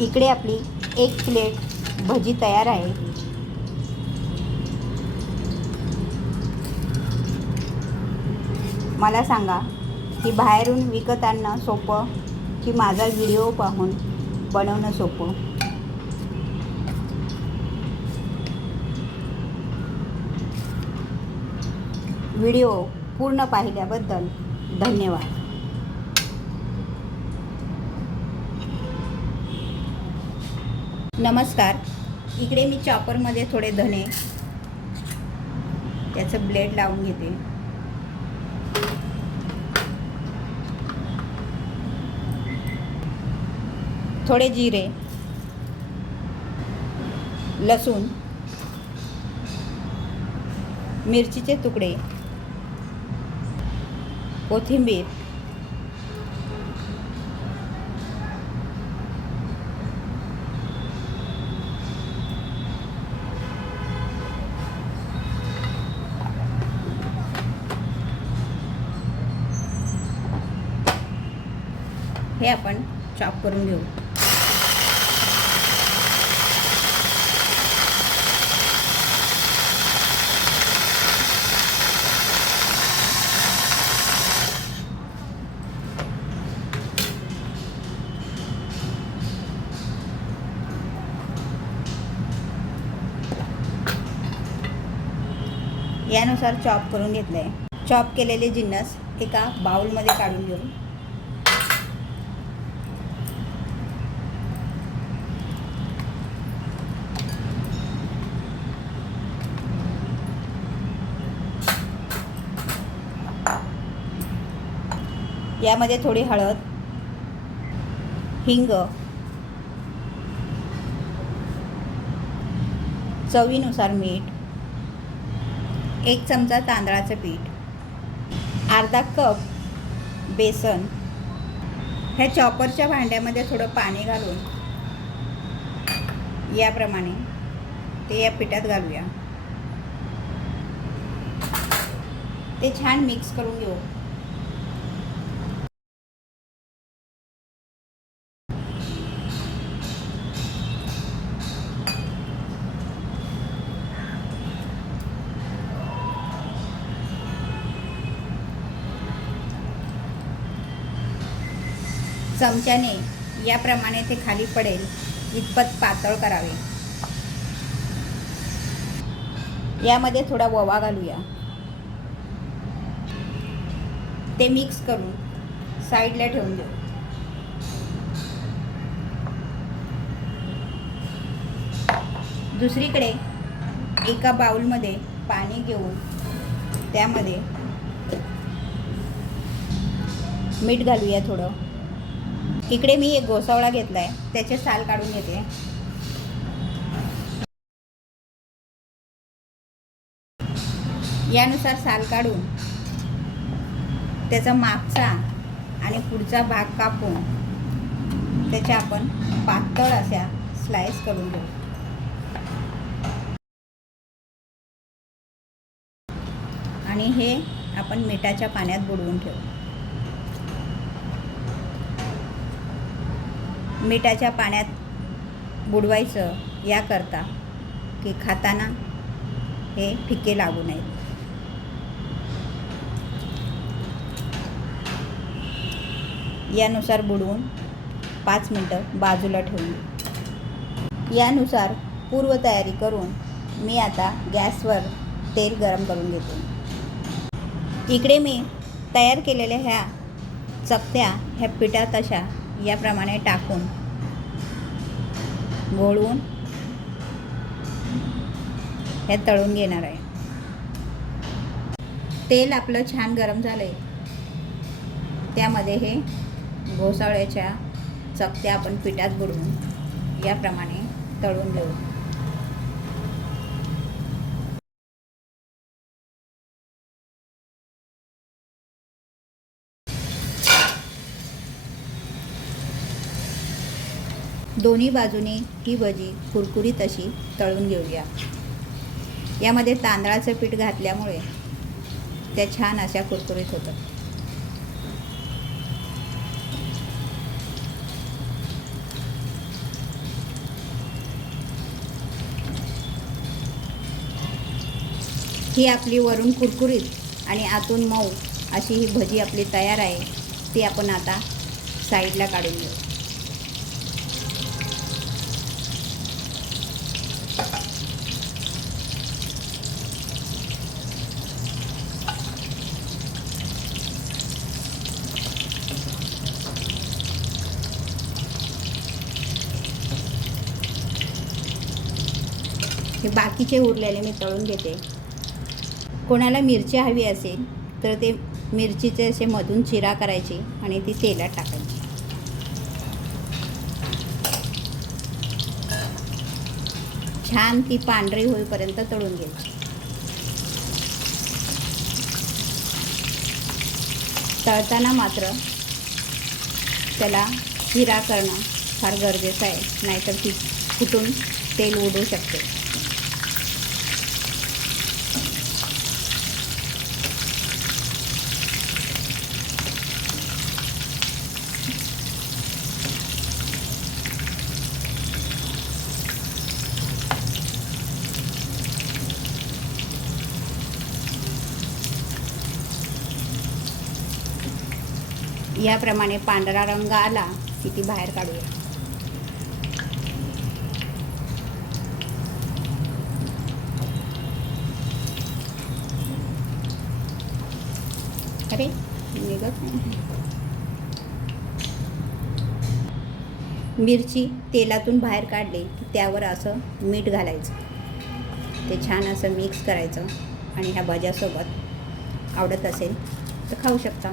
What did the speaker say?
इकडे आपली एक प्लेट भजी तयार आहे। मला सांगा की बाहेरून विकत आणणं सोपं की माझा व्हिडिओ पाहून बनवणं सोपं। व्हिडिओ पूर्ण पाहिल्याबद्दल धन्यवाद। नमस्कार। इकडे मी चॉपरमध्ये थोडे धने त्याचं ब्लेड लावून घेते। थोडे जिरे, लसूण, मिरचीचे तुकडे, कोथिंबीर, हे आपण चॉप करून घेऊ। यानुसार चॉप करून घेतलंय। चॉप केलेले जिन्नस एका बाउलमध्ये काढून घेऊ। यामध्ये थोडी हळद, हिंग, चवीनुसार मीठ, 1 चमचा तांदळाचं पीठ, अर्धा कप बेसन। ह्या चॉपरच्या भांड्यामध्ये थोडं पाणी घालून याप्रमाणे ते या पिठात घालूया। ते छान मिक्स करून घेऊ। चमच्याने याप्रमाणे ते खाली पडेल इतपत पातळ करावे। यामध्ये थोडा ओवा घालूया। ते मिक्स करून साईडला ठेवून देऊ। दुसरीकडे एका बाउलमध्ये पाणी घेऊन त्यामध्ये मीठ घालूया थोडं। इकडे मी एक घोसावळा घेतलाय, त्याचे साल काढून घेते। यानुसार साल काढून त्याचा मागचा आणि पुढचा भाग कापून त्याच्या आपण पातळ अशा स्लाइस करून घेऊ। आणि हे आपण मिठाच्या पाण्यात बुडवून ठेवू। मिठाच्या पाण्यात बुडवायचं याकरता की खाताना हे फिके लागू नयेत। यानुसार बुडवून 5 मिनटं बाजूला ठेवून यानुसार पूर्वतयारी करून मी आता गॅसवर तेल गरम करून घेतो। इकडे मी तयार केलेल्या ह्या चकत्या ह्या पिठात अशा याप्रमाणे टाकून घोळवून हे तळून घेणार आहे। तेल आपलं छान गरम झालंय, त्यामध्ये हे घोसावळ्याच्या चकत्या आपण पिठात बुडवून याप्रमाणे तळून घेऊ। दोन्ही बाजूने ही भजी कुरकुरीत अशी तळून घेऊया। यामध्ये तांदळाचं पीठ घातल्यामुळे त्या छान अशा कुरकुरीत होतात। ही आपली वरून कुरकुरीत आणि आतून मऊ अशी ही भजी आपली तयार आहे. ती आपण आता साईडला काढून घेऊ. हे बाकीचे उरलेले मी तळून घेते. कोणाला मिरची हवी असेल तर ते मिरचीचे असे मधून चिरा करायची आणि ती तेलात टाकायची. छान ती पांढरी होईपर्यंत तळून घ्यायची. तळताना मात्र त्याला चिरा करणं फार गरजेचं आहे, नाहीतर ती फुटून तेल उडू शकते. याप्रमाणे पांढरा रंग आला की ती बाहेर काढूया. अरे निघत नाही. मिरची तेलातून बाहेर काढली की त्यावर असं मीठ घालायचं. ते छान असं मिक्स करायचं आणि ह्या भज्यासोबत आवडत असेल तर खाऊ शकता.